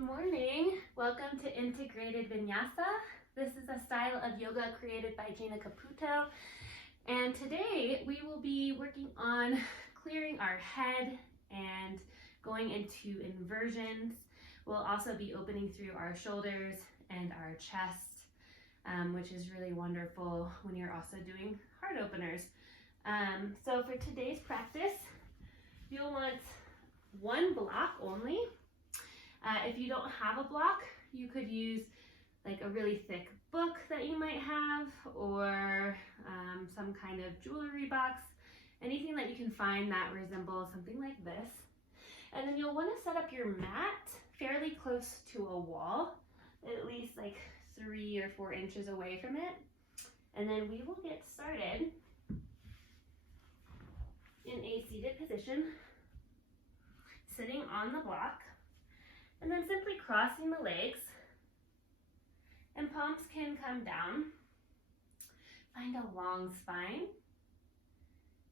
Good morning. Welcome to Integrated Vinyasa. This is a style of yoga created by Gina Caputo. And today we will be working on clearing our head and going into inversions. We'll also be opening through our shoulders and our chest, which is really wonderful when you're also doing heart openers. So for today's practice, you'll want one block only. If you don't have a block, you could use like a really thick book that you might have, or some kind of jewelry box, anything that you can find that resembles something like this. And then you'll want to set up your mat fairly close to a wall, at least like 3 or 4 inches away from it. And then we will get started in a seated position, sitting on the block. And then simply crossing the legs, and palms can come down. Find a long spine,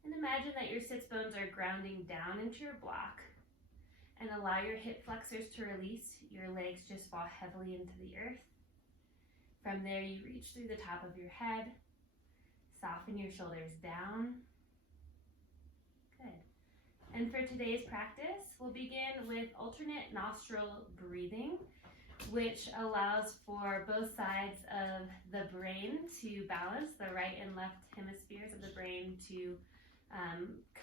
and imagine that your sits bones are grounding down into your block, and allow your hip flexors to release. Your legs just fall heavily into the earth. From there, you reach through the top of your head, soften your shoulders down. Good. And for today's practice, we'll begin with alternate nostril breathing, which allows for both sides of the brain to balance, the right and left hemispheres of the brain to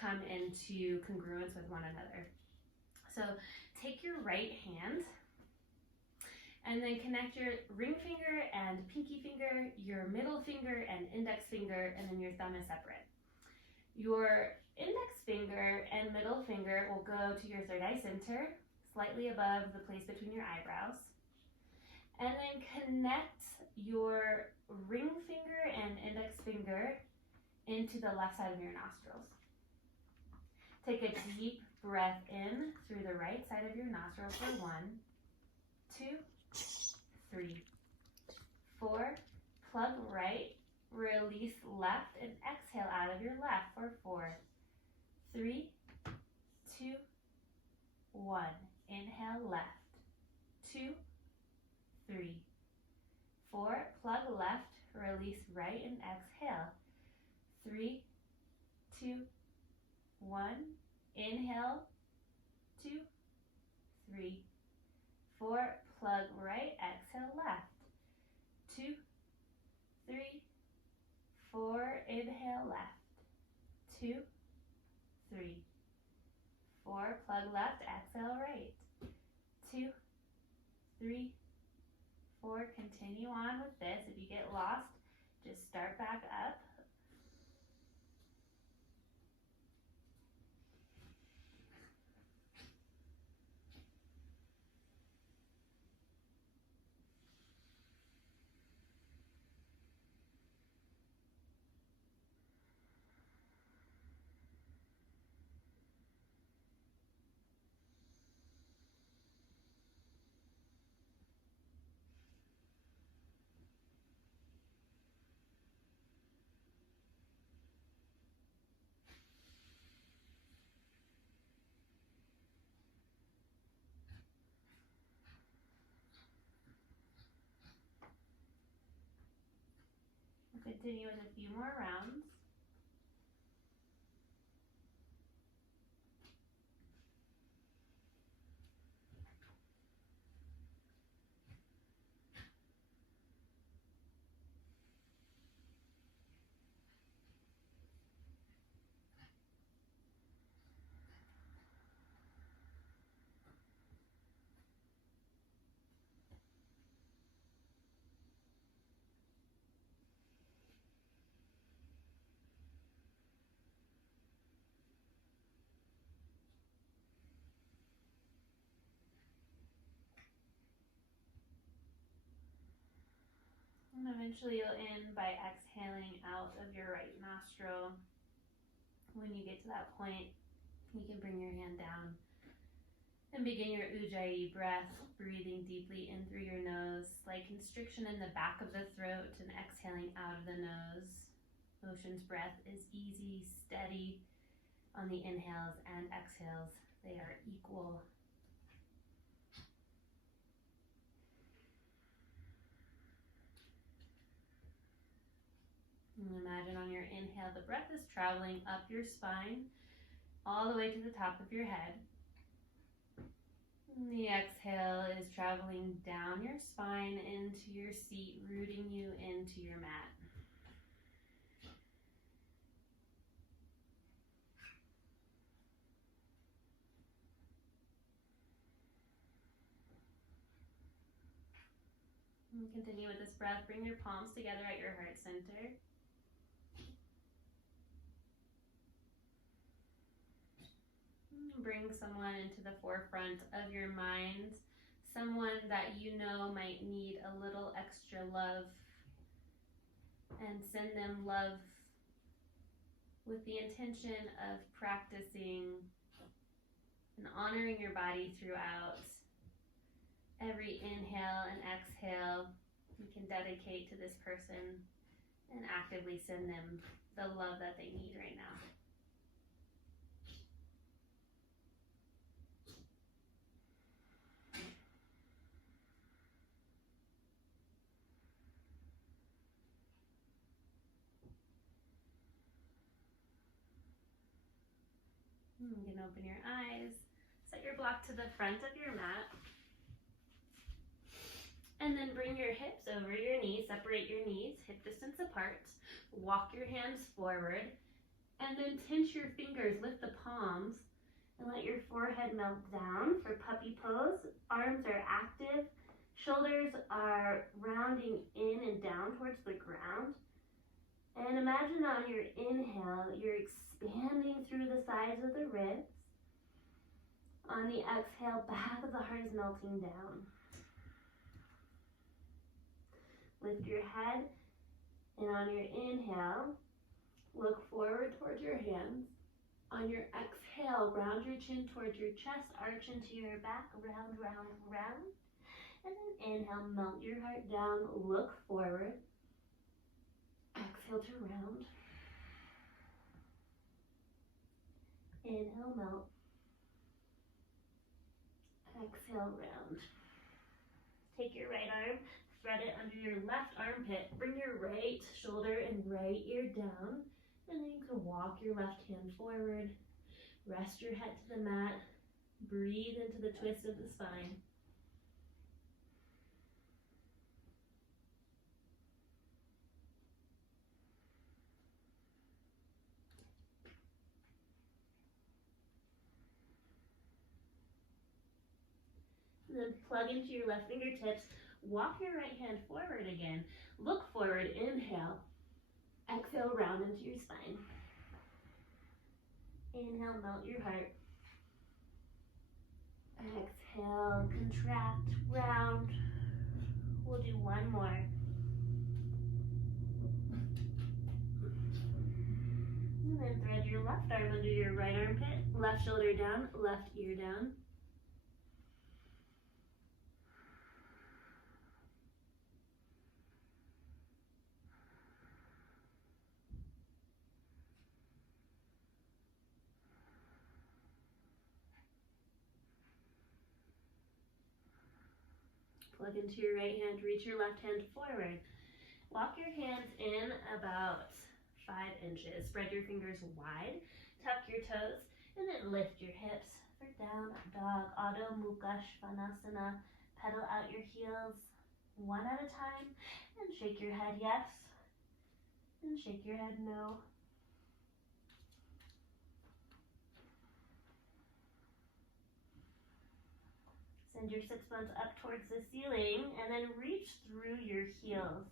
come into congruence with one another. So take your right hand and then connect your ring finger and pinky finger, your middle finger and index finger, and then your thumb is separate. Your index finger and middle finger will go to your third eye center, slightly above the place between your eyebrows. And then connect your ring finger and index finger into the left side of your nostrils. Take a deep breath in through the right side of your nostril for 1, 2, 3, 4. Plug right. Release left and exhale out of your left for 4, 3, 2, 1. Inhale left. 2, 3, 4. Plug left. Release right and exhale. 3, 2, 1. Inhale. 2, 3, 4. Plug right. Exhale left. 2, 3, 4, inhale left. 2, 3, 4, plug left, exhale right. 2, 3, 4, continue on with this. If you get lost, just start back up. We'll continue with a few more rounds. And eventually you'll end by exhaling out of your right nostril. When you get to that point, you can bring your hand down and begin your Ujjayi breath, breathing deeply in through your nose, slight constriction in the back of the throat, and exhaling out of the nose. Ocean's breath is easy, steady on the inhales and exhales. They are equal. inhale, the breath is traveling up your spine all the way to the top of your head. And the exhale is traveling down your spine into your seat, rooting you into your mat. And continue with this breath. Bring your palms together at your heart center. Bring someone into the forefront of your mind, someone that you know might need a little extra love, and send them love with the intention of practicing and honoring your body throughout. Every inhale and exhale, you can dedicate to this person and actively send them the love that they need right now. You can open your eyes, set your block to the front of your mat, and then bring your hips over your knees, separate your knees, hip distance apart, walk your hands forward, and then pinch your fingers, lift the palms, and let your forehead melt down for puppy pose. Arms are active, shoulders are rounding in and down towards the ground. And imagine on your inhale, you're expanding through the sides of the ribs. On the exhale, back of the heart is melting down. Lift your head, and on your inhale, look forward towards your hands. On your exhale, round your chin towards your chest, arch into your back, round, round, round. And then inhale, melt your heart down, look forward. Exhale to round. Inhale, melt. Exhale, round. Take your right arm, thread it under your left armpit. Bring your right shoulder and right ear down. And then you can walk your left hand forward. Rest your head to the mat. Breathe into the twist of the spine. And then plug into your left fingertips. Walk your right hand forward again. Look forward, inhale. Exhale, round into your spine. Inhale, melt your heart. Exhale, contract, round. We'll do one more. And then thread your left arm under your right armpit, left shoulder down, left ear down. Plug into your right hand, reach your left hand forward. Walk your hands in about 5 inches. Spread your fingers wide, tuck your toes, and then lift your hips for down dog, Adho Mukha Svanasana. Pedal out your heels one at a time, and shake your head yes, and shake your head no. Send your 6 bones up towards the ceiling, and then reach through your heels.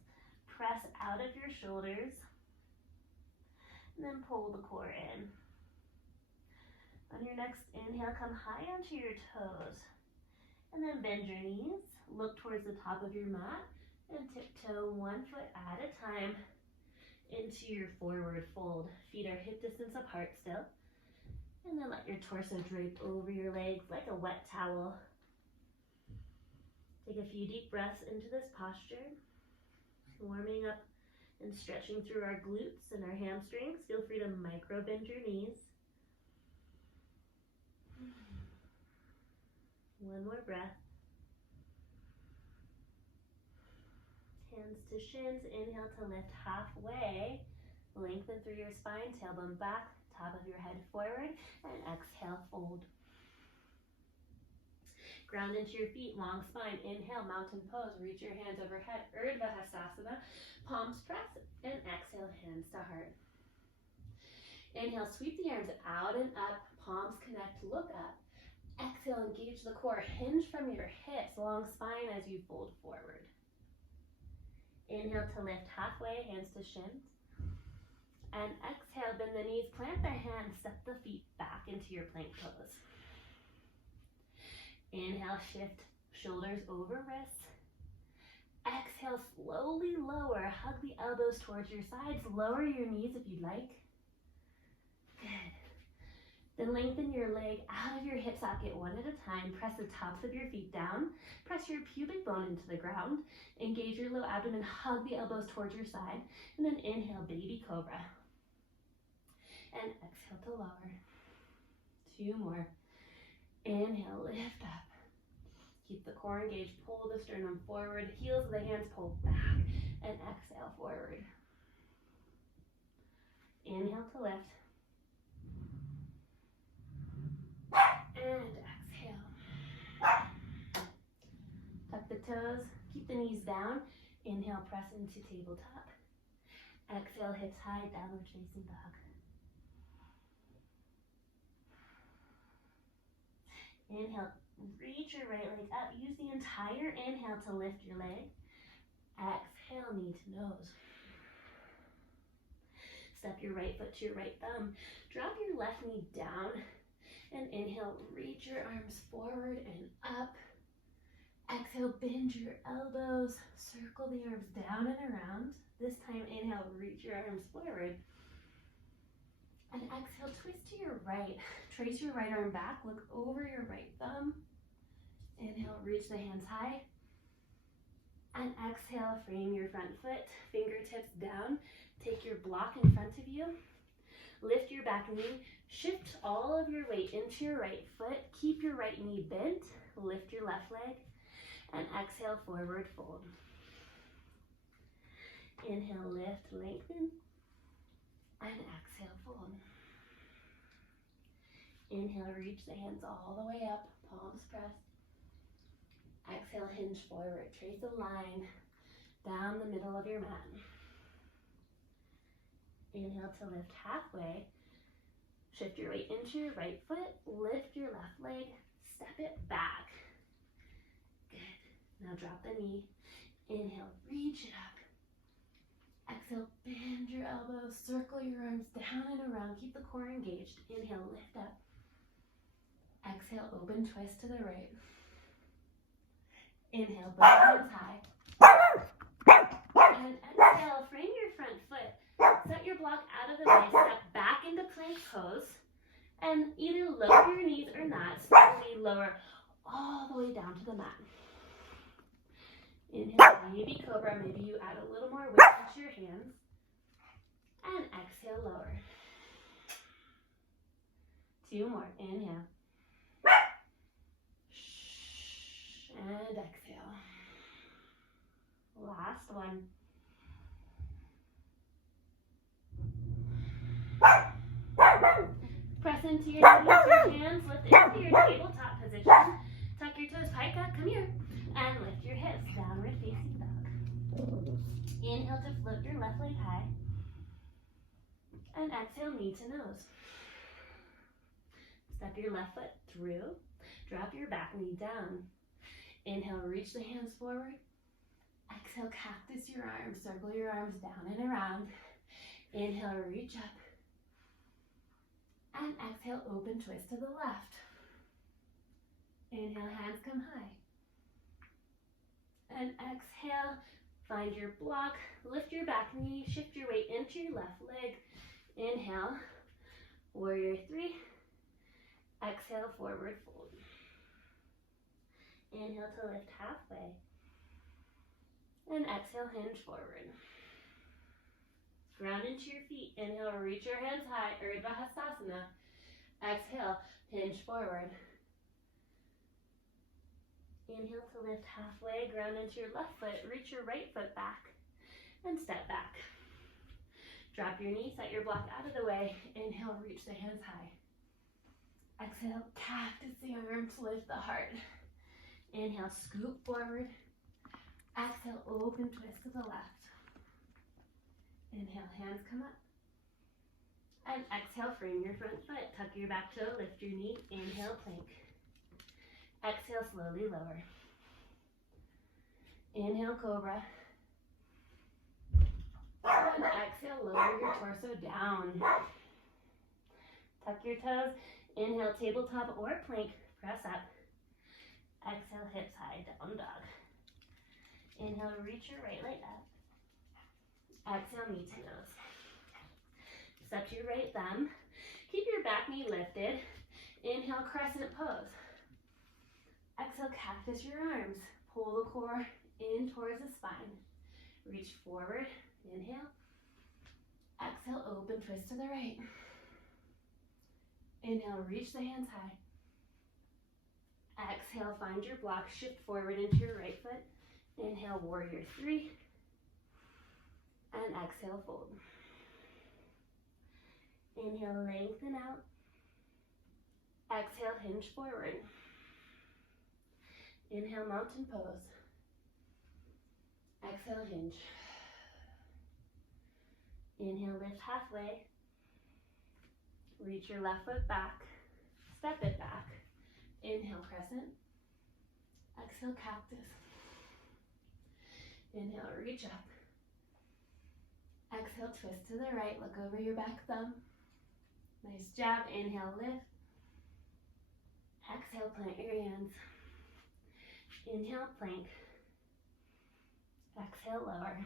Press out of your shoulders, and then pull the core in. On your next inhale, come high onto your toes, and then bend your knees. Look towards the top of your mat, and tiptoe 1 foot at a time into your forward fold. Feet are hip distance apart still, and then let your torso drape over your legs like a wet towel. Take a few deep breaths into this posture, warming up and stretching through our glutes and our hamstrings. Feel free to micro bend your knees. One more breath. Hands to shins. Inhale to lift halfway. Lengthen through your spine, tailbone back, top of your head forward, and exhale, fold. Ground into your feet, long spine. Inhale, mountain pose. Reach your hands overhead, Urdhva Hastasana. Palms press, and exhale, hands to heart. Inhale, sweep the arms out and up. Palms connect, look up. Exhale, engage the core. Hinge from your hips, long spine as you fold forward. Inhale to lift halfway, hands to shins. And exhale, bend the knees, plant the hands, step the feet back into your plank pose. Inhale, shift shoulders over wrists. Exhale, slowly lower, hug the elbows towards your sides, lower your knees if you'd like. Good. Then lengthen your leg out of your hip socket one at a time. Press the tops of your feet down. Press your pubic bone into the ground. Engage your low abdomen, hug the elbows towards your side. And then inhale, baby cobra. And exhale to lower. 2 more. Inhale, lift up. Keep the core engaged, pull the sternum forward, heels of the hands pull back, and exhale forward. Inhale to lift. And exhale. Tuck the toes, keep the knees down. Inhale, press into tabletop. Exhale, hips high, downward facing dog. Inhale, reach your right leg up. Use the entire inhale to lift your leg. Exhale, knee to nose. Step your right foot to your right thumb. Drop your left knee down. And inhale, reach your arms forward and up. Exhale, bend your elbows. Circle the arms down and around. This time, inhale, reach your arms forward. And exhale, twist to your right. Trace your right arm back, look over your right thumb. Inhale, reach the hands high. And exhale, frame your front foot, fingertips down. Take your block in front of you. Lift your back knee. Shift all of your weight into your right foot. Keep your right knee bent. Lift your left leg. And exhale, forward fold. Inhale, lift, lengthen. And exhale, fold. Inhale, reach the hands all the way up, palms pressed. Exhale, hinge forward. Trace a line down the middle of your mat. Inhale to lift halfway. Shift your weight into your right foot. Lift your left leg. Step it back. Good. Now drop the knee. Inhale, reach it up. Exhale, bend your elbows. Circle your arms down and around. Keep the core engaged. Inhale, lift up. Exhale, open twist to the right. Inhale, both hands high. And exhale, frame your front foot. Set your block out of the way, step back into plank pose. And either lower your knees or not, slowly lower all the way down to the mat. Inhale, baby cobra. Maybe you add a little more weight to your hands. And exhale, lower. 2 more. Inhale. And exhale. Last one. Press into your knees, your hands, lift into your tabletop position. Tuck your toes, pike up, come here. And lift your hips, downward facing dog. Inhale to float your left leg high. And exhale, knee to nose. Step your left foot through. Drop your back knee down. Inhale, reach the hands forward. Exhale, cactus your arms. Circle your arms down and around. Inhale, reach up. And exhale, open twist to the left. Inhale, hands come high. And exhale, find your block. Lift your back knee. Shift your weight into your left leg. Inhale, warrior 3. Exhale, forward fold. Inhale to lift halfway. And exhale, hinge forward. Ground into your feet. Inhale, reach your hands high, Urdhva Hastasana. Exhale, hinge forward. Inhale to lift halfway, ground into your left foot, reach your right foot back, and step back. Drop your knee, set your block out of the way. Inhale, reach the hands high. Exhale, cactus the arms, lift the heart. Inhale, scoop forward. Exhale, open twist to the left. Inhale, hands come up. And exhale, frame your front foot. Tuck your back toe, lift your knee. Inhale, plank. Exhale, slowly lower. Inhale, cobra. And exhale, lower your torso down. Tuck your toes. Inhale, tabletop or plank. Press up. Exhale, hips high, down dog. Inhale, reach your right leg up. Exhale, knee to nose. Step to your right thumb. Keep your back knee lifted. Inhale, crescent pose. Exhale, cactus your arms. Pull the core in towards the spine. Reach forward. Inhale. Exhale, open twist to the right. Inhale, reach the hands high. Exhale, find your block. Shift forward into your right foot. Inhale, warrior three. And exhale, fold. Inhale, lengthen out. Exhale, hinge forward. Inhale, mountain pose. Exhale, hinge. Inhale, lift halfway. Reach your left foot back. Step it back. Inhale, crescent. Exhale, cactus. Inhale, reach up. Exhale, twist to the right. Look over your back thumb. Nice job. Inhale, lift. Exhale, plant your hands. Inhale, plank. Exhale, lower.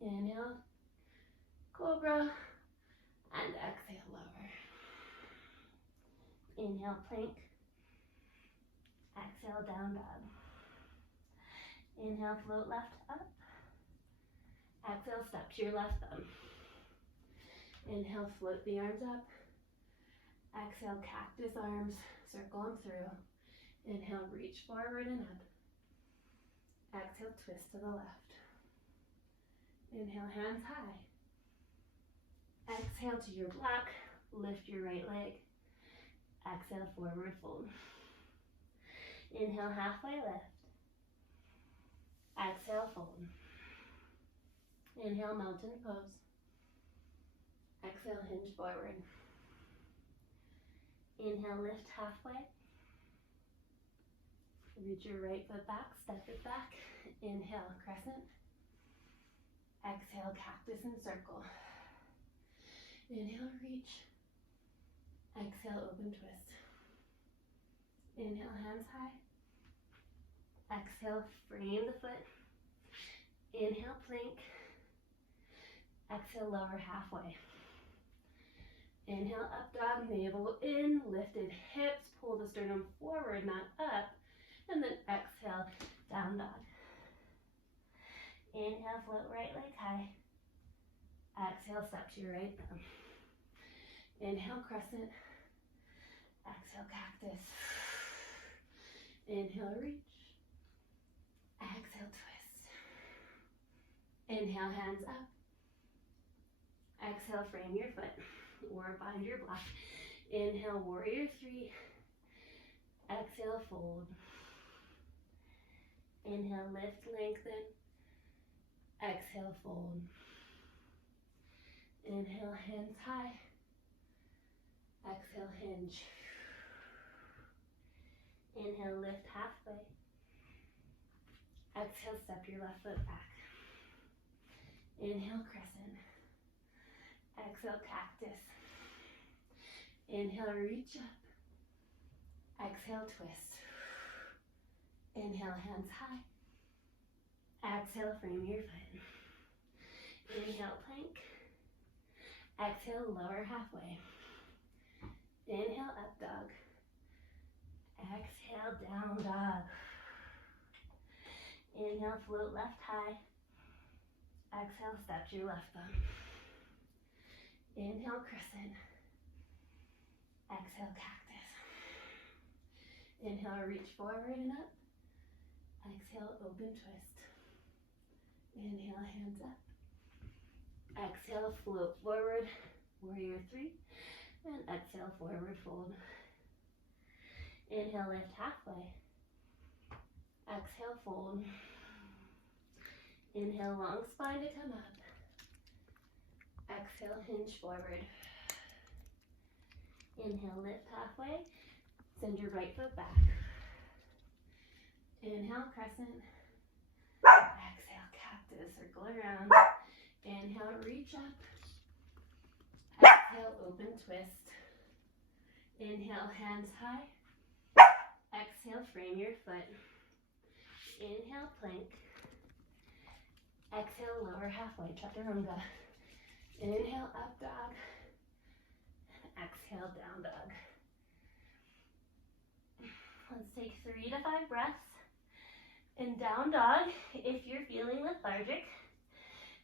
Inhale, cobra. And exhale, lower. Inhale, plank. Exhale, down dog. Inhale, float left up. Exhale, step to your left thumb. Inhale, float the arms up. Exhale, cactus arms, circle them through. Inhale, reach forward and up. Exhale, twist to the left. Inhale, hands high. Exhale to your block, lift your right leg. Exhale, forward fold. Inhale, halfway lift. Exhale, fold. Inhale, mountain pose. Exhale, hinge forward. Inhale, lift halfway. Reach your right foot back, step it back. Inhale, crescent. Exhale, cactus and circle. Inhale, reach. Exhale, open twist. Inhale, hands high. Exhale, frame the foot. Inhale, plank. Exhale, lower halfway. Inhale, up dog, navel in, lifted hips, pull the sternum forward, not up. And then exhale, down dog. Inhale, float right leg high. Exhale, step to your right thumb. Inhale, crescent. Exhale, cactus. Inhale, reach. Exhale, twist. Inhale, hands up. Exhale, frame your foot or find your block. Inhale, warrior three. Exhale, fold. Inhale, lift, lengthen. Exhale, fold. Inhale, hands high. Exhale, hinge. Inhale, lift halfway. Exhale, step your left foot back. Inhale, crescent. Exhale, cactus. Inhale, reach up. Exhale, twist. Inhale, hands high. Exhale, frame your foot. Inhale, plank. Exhale, lower halfway. Inhale, up dog. Exhale, down dog. Inhale, float left high. Exhale, step to your left thumb. Inhale, crescent. Exhale, cactus. Inhale, reach forward and up. Exhale, open twist. Inhale, hands up. Exhale, float forward, warrior three, and exhale, forward fold. Inhale, lift halfway. Exhale, fold. Inhale, long spine to come up. Exhale, hinge forward. Inhale, lift halfway. Send your right foot back. Inhale, crescent. Exhale, cactus. Circle around. Inhale, reach up. Exhale, open twist. Inhale, hands high. Exhale, frame your foot. Inhale, plank. Exhale, lower halfway, chaturanga. Inhale, up dog. Exhale, down dog. Let's take 3 to 5 breaths. In down dog, if you're feeling lethargic.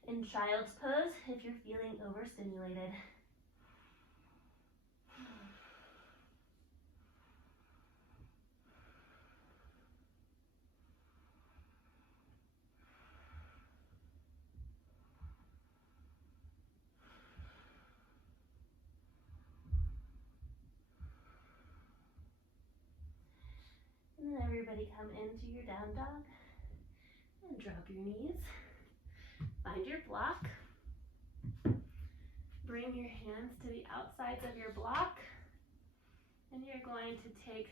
In child's pose, if you're feeling overstimulated. And then everybody come into your down dog and drop your knees. Find your block. Bring your hands to the outsides of your block. And you're going to take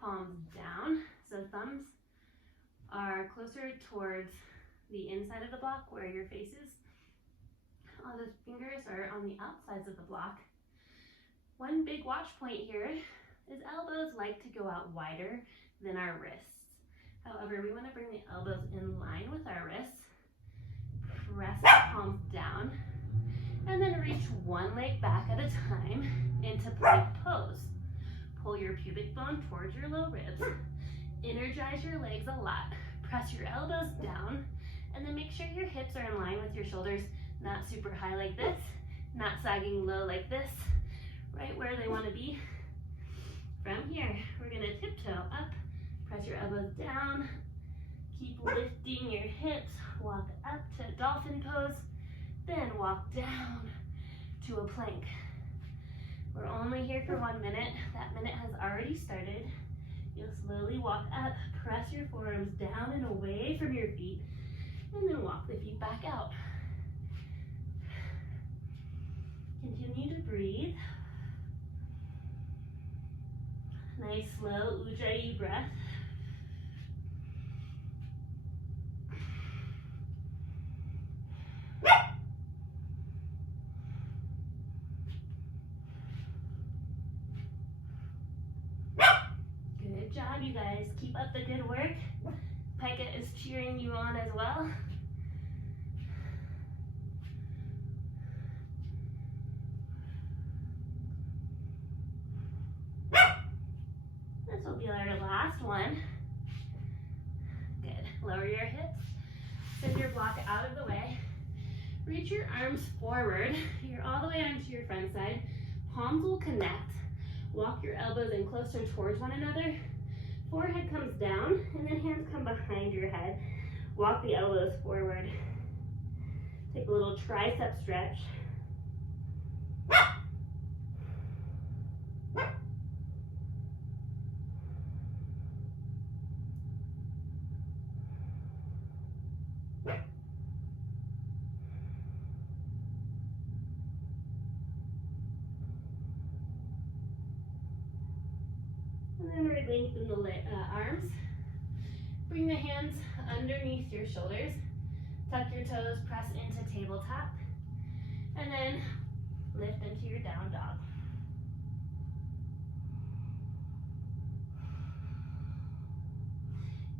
palms down. So thumbs are closer towards the inside of the block where your face is. All the fingers are on the outsides of the block. One big watch point here is elbows like to go out wider than our wrists. However, we want to bring the elbows in line with our wrists. Press the palms down. And then reach one leg back at a time into plank pose. Pull your pubic bone towards your low ribs. Energize your legs a lot. Press your elbows down. And then make sure your hips are in line with your shoulders. Not super high like this. Not sagging low like this. Right where they want to be. From here, we're going to tiptoe up. Press your elbows down. Keep lifting your hips. Walk up to dolphin pose. Then walk down to a plank. We're only here for 1 minute. That minute has already started. You'll slowly walk up, press your forearms down and away from your feet, and then walk the feet back out. Continue to breathe. Nice slow Ujjayi breath. Good job, you guys. Keep up the good work. Pika is cheering you on as well. This will be our last one. Good. Lower your hips. Send your block out of the way. Reach your arms forward. You're all the way onto your front side. Palms will connect. Walk your elbows in closer towards one another. Forehead comes down, and then hands come behind your head. Walk the elbows forward. Take a little tricep stretch. And then lengthen the arms. Bring the hands underneath your shoulders. Tuck your toes, press into tabletop. And then lift into your down dog.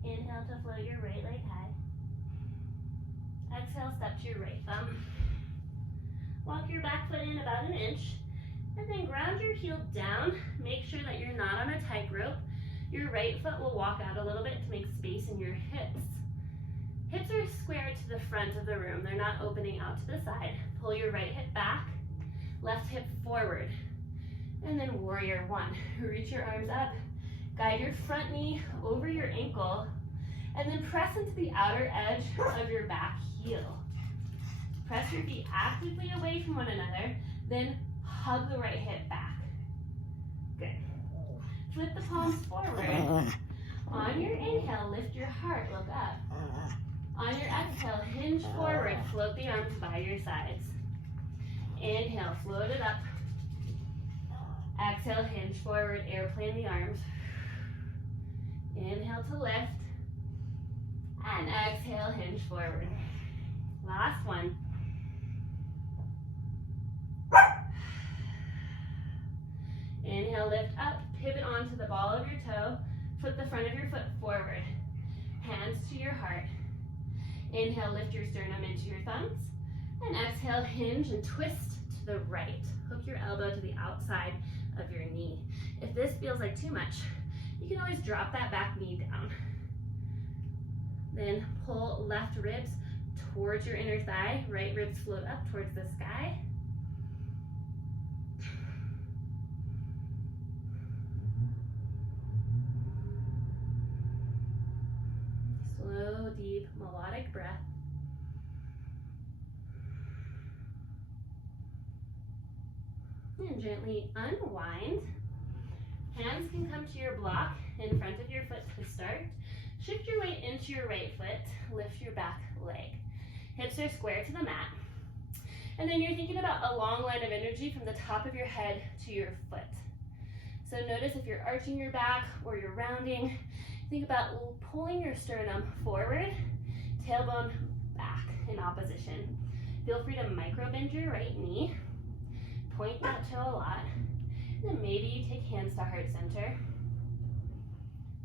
Inhale to float your right leg high. Exhale, step to your right thumb. Walk your back foot in about 1 inch. And then ground your heel down. Make sure that you're not on a tightrope. Your right foot will walk out a little bit to make space in your hips. Hips are square to the front of the room. They're not opening out to the side. Pull your right hip back, left hip forward. And then warrior one. Reach your arms up. Guide your front knee over your ankle. And then press into the outer edge of your back heel. Press your feet actively away from one another, then hug the right hip back. Good. Flip the palms forward. On your inhale, lift your heart, look up. On your exhale, hinge forward, float the arms by your sides. Inhale, float it up. Exhale, hinge forward, airplane the arms. Inhale to lift. And exhale, hinge forward. Last one. Inhale, lift up, pivot onto the ball of your toe, flip the front of your foot forward. Hands to your heart. Inhale, lift your sternum into your thumbs. And exhale, hinge and twist to the right. Hook your elbow to the outside of your knee. If this feels like too much, you can always drop that back knee down. Then pull left ribs towards your inner thigh, right ribs float up towards the sky. Slow, deep, melodic breath. And gently unwind. Hands can come to your block in front of your foot to start. Shift your weight into your right foot, lift your back leg. Hips are square to the mat. And then you're thinking about a long line of energy from the top of your head to your foot. So notice if you're arching your back or you're rounding, think about pulling your sternum forward, tailbone back in opposition. Feel free to micro bend your right knee, point that toe a lot, and then maybe you take hands to heart center.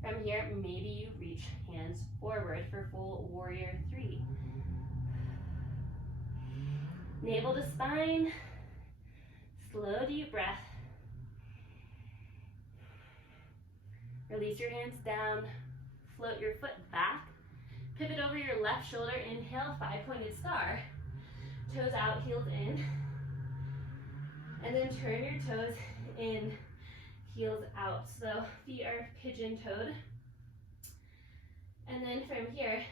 From here, maybe you reach hands forward for full warrior 3. Navel to spine, slow deep breath. Release your hands down, float your foot back, pivot over your left shoulder, inhale, 5-pointed star. Toes out, heels in. And then turn your toes in, heels out. So feet are pigeon-toed. And then from here,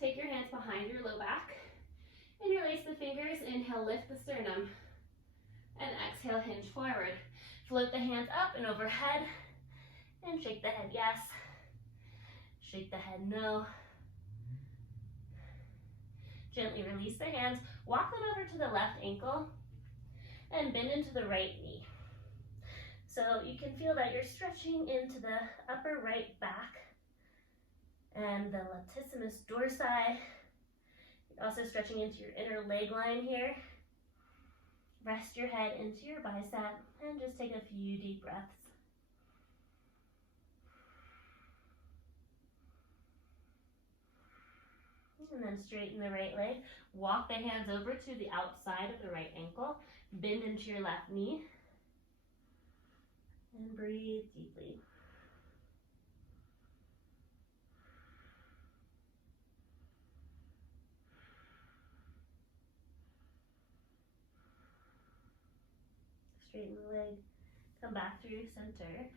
take your hands behind your low back. Interlace the fingers, inhale, lift the sternum. And exhale, hinge forward. Float the hands up and overhead. And shake the head, yes. Shake the head, no. Gently release the hands. Walk them over to the left ankle. And bend into the right knee. So you can feel that you're stretching into the upper right back and the latissimus dorsi. You're also stretching into your inner leg line here. Rest your head into your bicep and just take a few deep breaths. And then straighten the right leg. Walk the hands over to the outside of the right ankle. Bend into your left knee. And breathe deeply. Straighten the leg. Come back through center.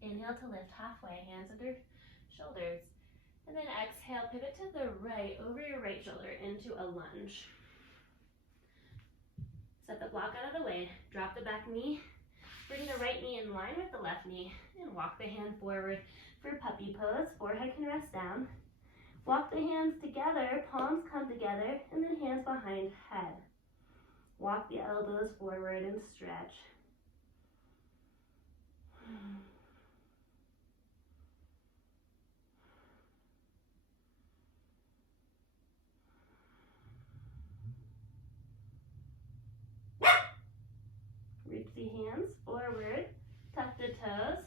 Inhale to lift halfway, hands under shoulders. And then exhale, pivot to the right, over your right shoulder into a lunge. Set the block out of the way, drop the back knee, bring the right knee in line with the left knee, and walk the hand forward for puppy pose. Forehead can rest down. Walk the hands together, palms come together, and then hands behind head. Walk the elbows forward and stretch. Reach the hands forward, tuck the toes,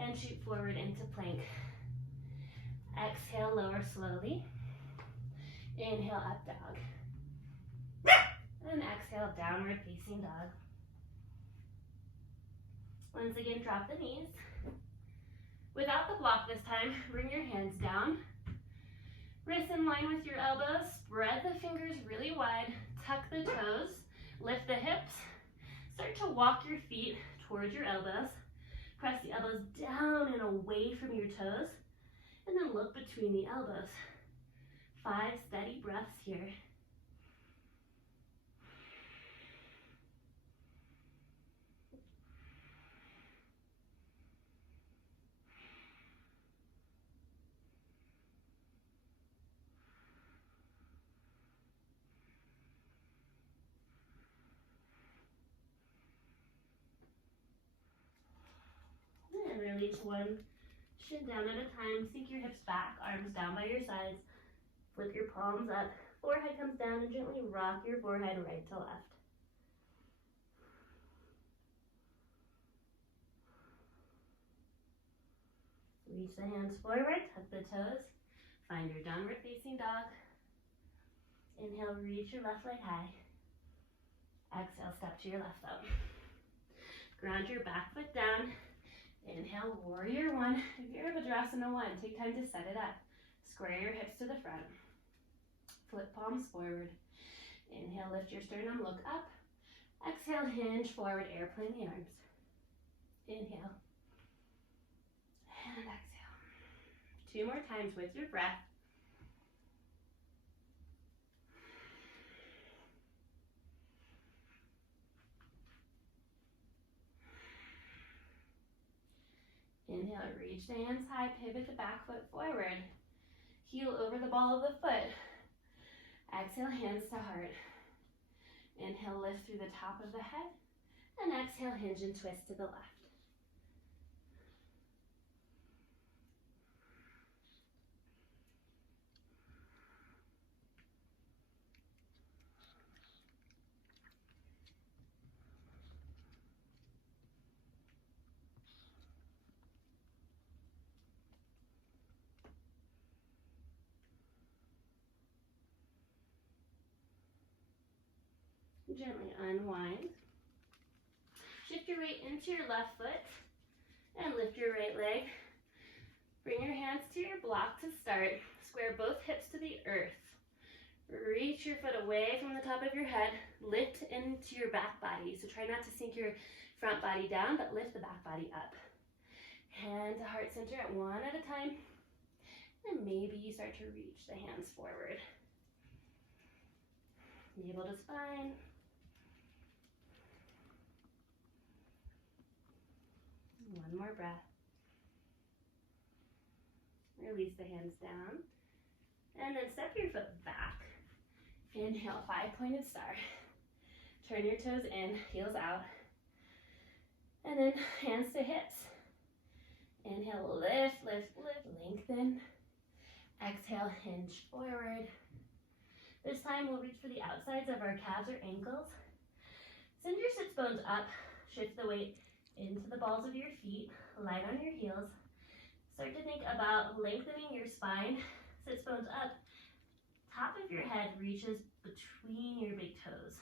and shoot forward into plank. Exhale, lower slowly. Inhale, up dog. And exhale, downward facing dog. Once again, drop the knees. Without the block this time, bring your hands down. Wrists in line with your elbows. Spread the fingers really wide. Tuck the toes. Lift the hips. Start to walk your feet towards your elbows. Press the elbows down and away from your toes. And then look between the elbows. 5 steady breaths here. And release one shin down at a time. Sink your hips back, arms down by your sides. Flip your palms up. Forehead comes down and gently rock your forehead right to left. Reach the hands forward, tuck the toes. Find your downward facing dog. Inhale, reach your left leg high. Exhale, step to your left foot. Ground your back foot down. Inhale, warrior one. If you're in Vinyasa 1, take time to set it up. Square your hips to the front. Flip palms forward. Inhale, lift your sternum, look up. Exhale, hinge forward, airplane the arms. Inhale. And exhale. 2 more times with your breath. Inhale, reach the hands high, pivot the back foot forward. Heel over the ball of the foot. Exhale, hands to heart. Inhale, lift through the top of the head. And exhale, hinge and twist to the left. Gently unwind. Shift your weight into your left foot and lift your right leg. Bring your hands to your block to start. Square both hips to the earth. Reach your foot away from the top of your head. Lift into your back body. So try not to sink your front body down, but lift the back body up. Hand to heart center at 1 at a time. And maybe you start to reach the hands forward. Navel to spine. One more breath. Release the hands down. And then step your foot back. Inhale, 5-pointed star. Turn your toes in, heels out. And then hands to hips. Inhale, lift, lift, lift, lengthen. Exhale, hinge forward. This time we'll reach for the outsides of our calves or ankles. Send your sits bones up. Shift the weight into the balls of your feet. Light on your heels. Start to think about lengthening your spine. Sits bones up. Top of your head reaches between your big toes.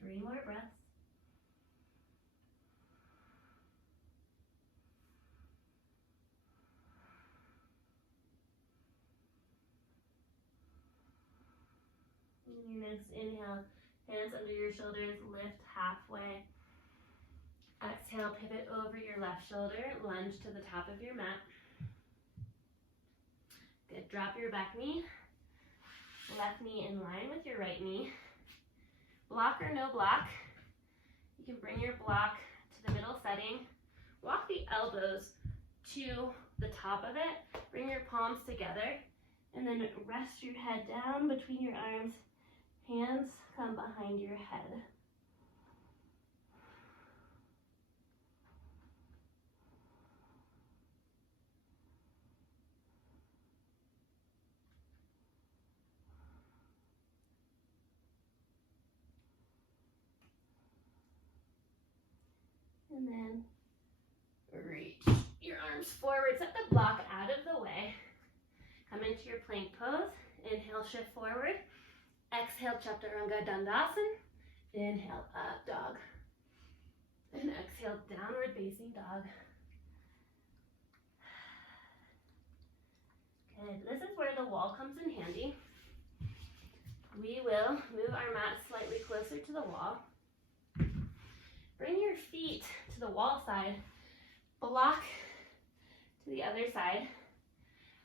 Three more breaths. Your next inhale, hands under your shoulders, lift halfway. Exhale, pivot over your left shoulder, lunge to the top of your mat. Good, drop your back knee. Left knee in line with your right knee. Block or no block. You can bring your block to the middle setting. Walk the elbows to the top of it. Bring your palms together. And then rest your head down between your arms. Hands come behind your head. And then reach your arms forward. Set the block out of the way. Come into your plank pose. Inhale, shift forward. Exhale, Chaturanga Dandasana. Inhale, up dog. And exhale, downward facing dog. Good. This is where the wall comes in handy. We will move our mat slightly closer to the wall. the wall side, block to the other side,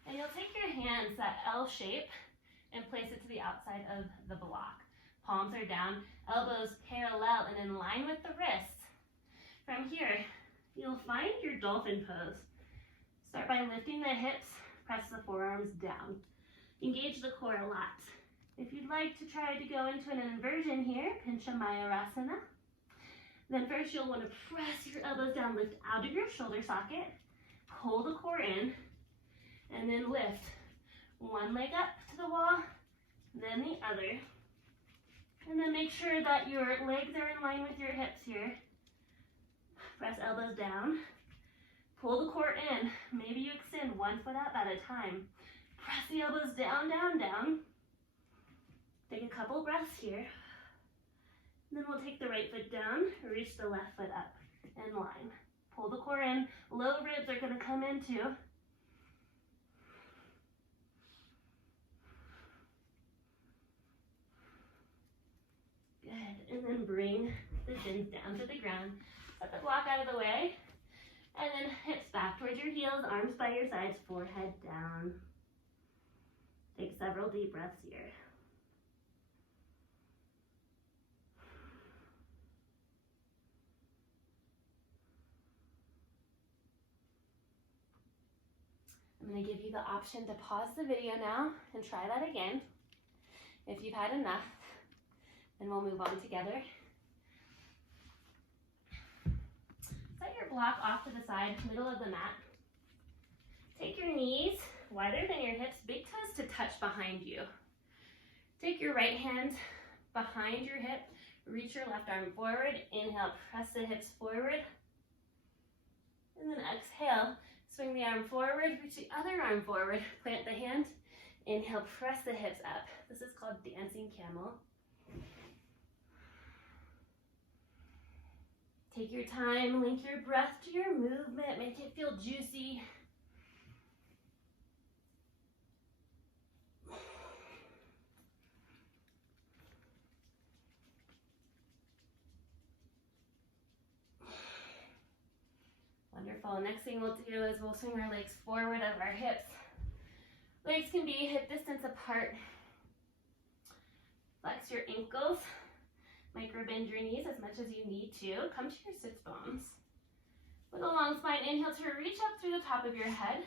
and you'll take your hands, that L shape, and place it to the outside of the block. Palms are down, elbows parallel and in line with the wrists. From here, you'll find your dolphin pose. Start by lifting the hips, press the forearms down. Engage the core a lot. If you'd like to try to go into an inversion here, Pincha Mayurasana, then first you'll want to press your elbows down, lift out of your shoulder socket, pull the core in, and then lift one leg up to the wall, then the other. And then make sure that your legs are in line with your hips here. Press elbows down, pull the core in. Maybe you extend one foot up at a time. Press the elbows down, down, down. Take a couple breaths here. Then we'll take the right foot down, reach the left foot up in line. Pull the core in, low ribs are gonna come in too. Good, and then bring the shins down to the ground. Set the block out of the way, and then hips back towards your heels, arms by your sides, forehead down. Take several deep breaths here. I'm going to give you the option to pause the video now and try that again. If you've had enough, then we'll move on together. Set your block off to the side, middle of the mat. Take your knees wider than your hips, big toes to touch behind you. Take your right hand behind your hip, reach your left arm forward. Inhale, press the hips forward. And then exhale, swing the arm forward, reach the other arm forward, plant the hand. Inhale, press the hips up. This is called dancing camel. Take your time, link your breath to your movement, make it feel juicy. Wonderful. Next thing we'll do is we'll swing our legs forward of our hips. Legs can be hip distance apart. Flex your ankles. Micro bend your knees as much as you need to. Come to your sits bones. With a long spine, inhale to reach up through the top of your head.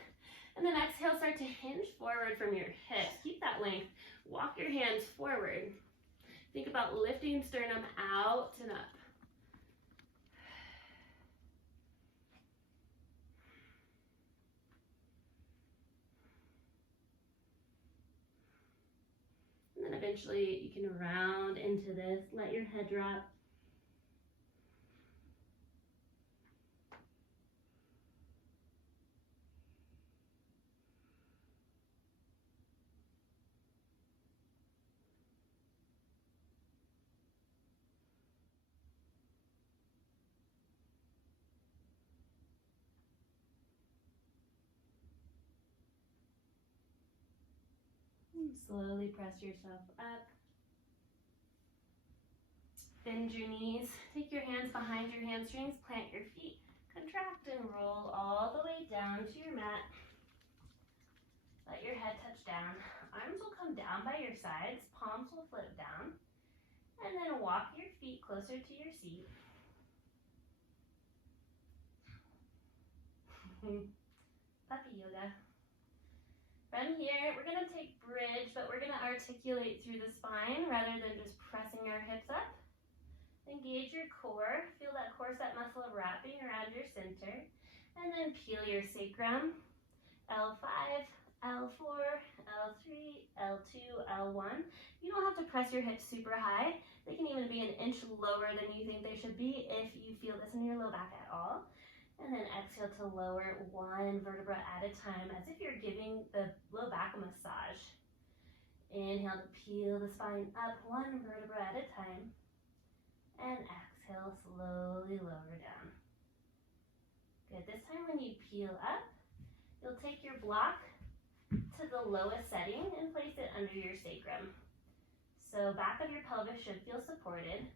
And then exhale, start to hinge forward from your hips. Keep that length. Walk your hands forward. Think about lifting sternum out and up. And then eventually you can round into this. Let your head drop. Slowly press yourself up. Bend your knees. Take your hands behind your hamstrings. Plant your feet. Contract and roll all the way down to your mat. Let your head touch down. Arms will come down by your sides. Palms will flip down. And then walk your feet closer to your seat. Puppy yoga. From here, we're going to take bridge, but we're going to articulate through the spine rather than just pressing our hips up. Engage your core. Feel that core set muscle wrapping around your center. And then peel your sacrum. L5, L4, L3, L2, L1. You don't have to press your hips super high. They can even be an inch lower than you think they should be if you feel this in your low back at all. And then exhale to lower one vertebra at a time, as if you're giving the low back a massage. Inhale to peel the spine up one vertebra at a time. And exhale, slowly lower down. Good. This time when you peel up, you'll take your block to the lowest setting and place it under your sacrum. So back of your pelvis should feel supported.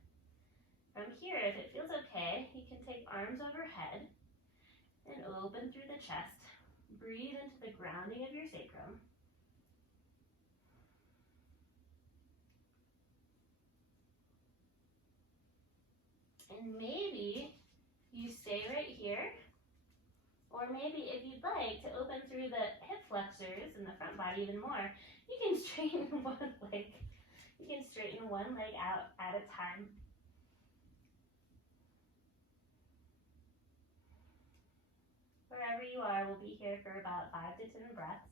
From here, if it feels okay, you can take arms overhead and open through the chest. Breathe into the grounding of your sacrum. And maybe you stay right here, or maybe if you'd like to open through the hip flexors and the front body even more, you can straighten one leg. You can straighten one leg out at a time. Wherever you are, we'll be here for about 5 to 10 breaths.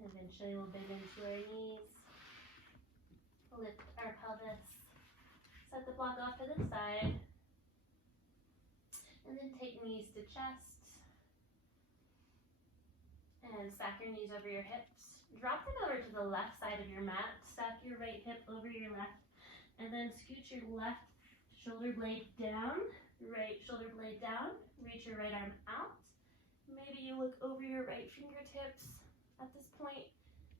And eventually we'll dig into our knees, lift our pelvis, set the block off to the side, and then take knees to chest, and stack your knees over your hips. Drop them over to the left side of your mat, stack your right hip over your left, and then scoot your left shoulder blade down, right shoulder blade down, reach your right arm out. Maybe you look over your right fingertips. At this point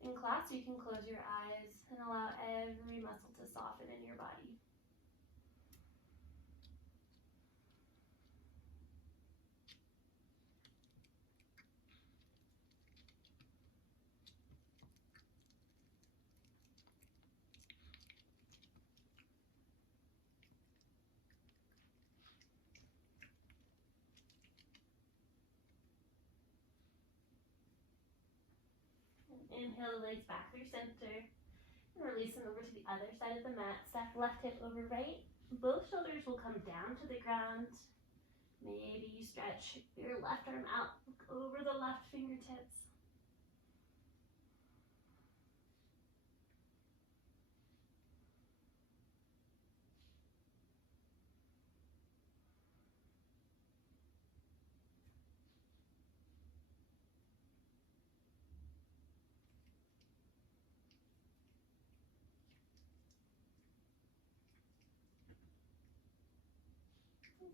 in class, you can close your eyes and allow every muscle to soften in your body. Inhale the legs back through center and release them over to the other side of the mat. Stack left hip over right. Both shoulders will come down to the ground. Maybe you stretch your left arm out, look over the left fingertips.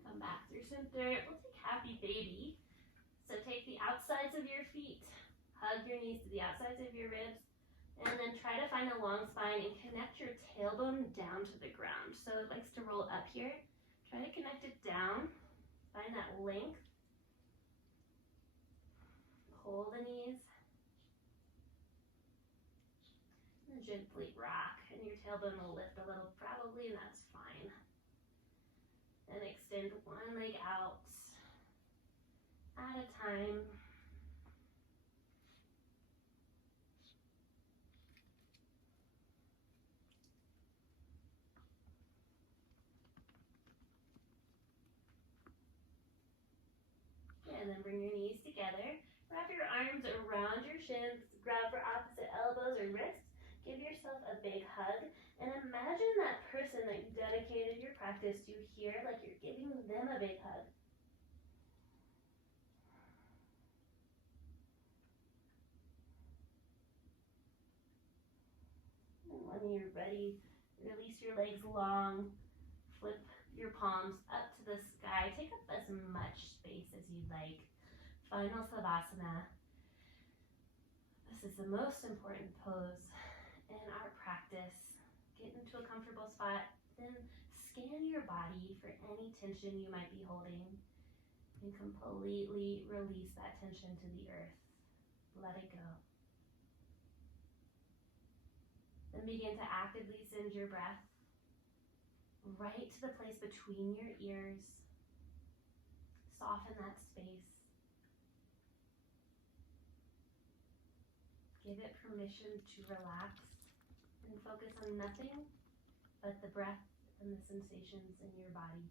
Come back through center. We'll take happy baby. So take the outsides of your feet, hug your knees to the outsides of your ribs, and then try to find a long spine and connect your tailbone down to the ground. So it likes to roll up here. Try to connect it down. Find that length. Pull the knees. And gently rock, and your tailbone will lift a little probably, and that's fine. And extend one leg out at a time. And then bring your knees together. Wrap your arms around your shins. Grab for opposite elbows or wrists. Give yourself a big hug. And imagine that person that you dedicated your practice to here, like you're giving them a big hug. And when you're ready, release your legs long. Flip your palms up to the sky. Take up as much space as you'd like. Final Savasana. This is the most important pose in our practice. Get into a comfortable spot, then scan your body for any tension you might be holding and completely release that tension to the earth. Let it go. Then begin to actively send your breath right to the place between your ears. Soften that space. Give it permission to relax and focus on nothing but the breath and the sensations in your body.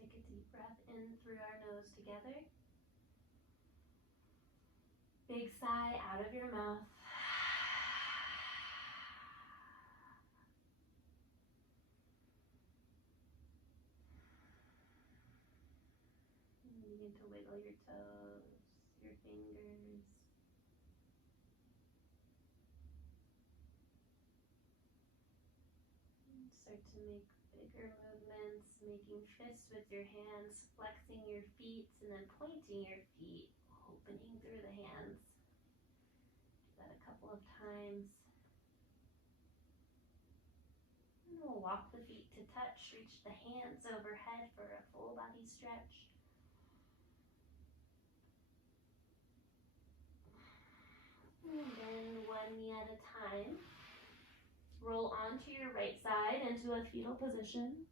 Take a deep breath in through our nose together. Big sigh out of your mouth. And begin to wiggle your toes, your fingers. And start to make bigger movements, making fists with your hands, flexing your feet, and then pointing your feet, opening through the hands. Do that a couple of times. And we'll walk the feet to touch, reach the hands overhead for a full body stretch. And then one knee at a time. Roll onto your right side into a fetal position.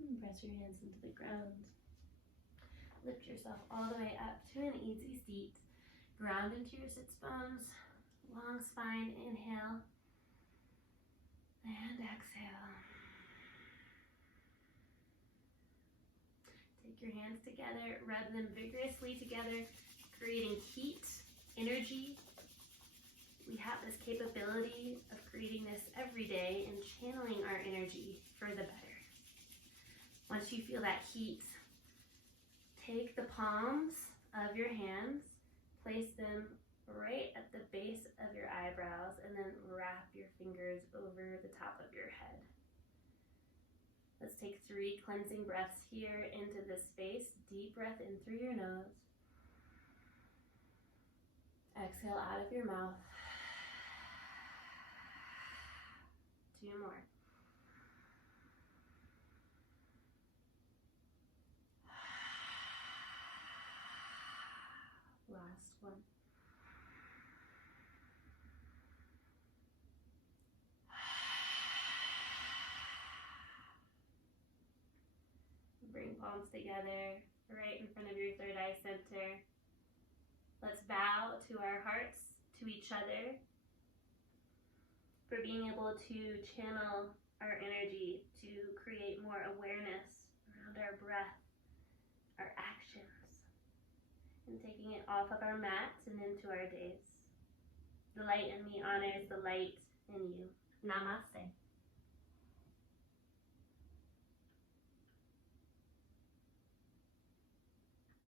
And press your hands into the ground. Lift yourself all the way up to an easy seat. Ground into your sits bones. Long spine, inhale. And exhale. Take your hands together, rub them vigorously together, creating heat, energy. We have this capability of creating this every day and channeling our energy for the better. Once you feel that heat, take the palms of your hands, place them right at the base of your eyebrows, and then wrap your fingers over the top of your head. Let's take 3 cleansing breaths here into this space. Deep breath in through your nose. Exhale out of your mouth. 2 more. Last one. Bring palms together right in front of your third eye center. Let's bow to our hearts, to each other, for being able to channel our energy to create more awareness around our breath, our actions, and taking it off of our mats and into our days. The light in me honors the light in you. Namaste.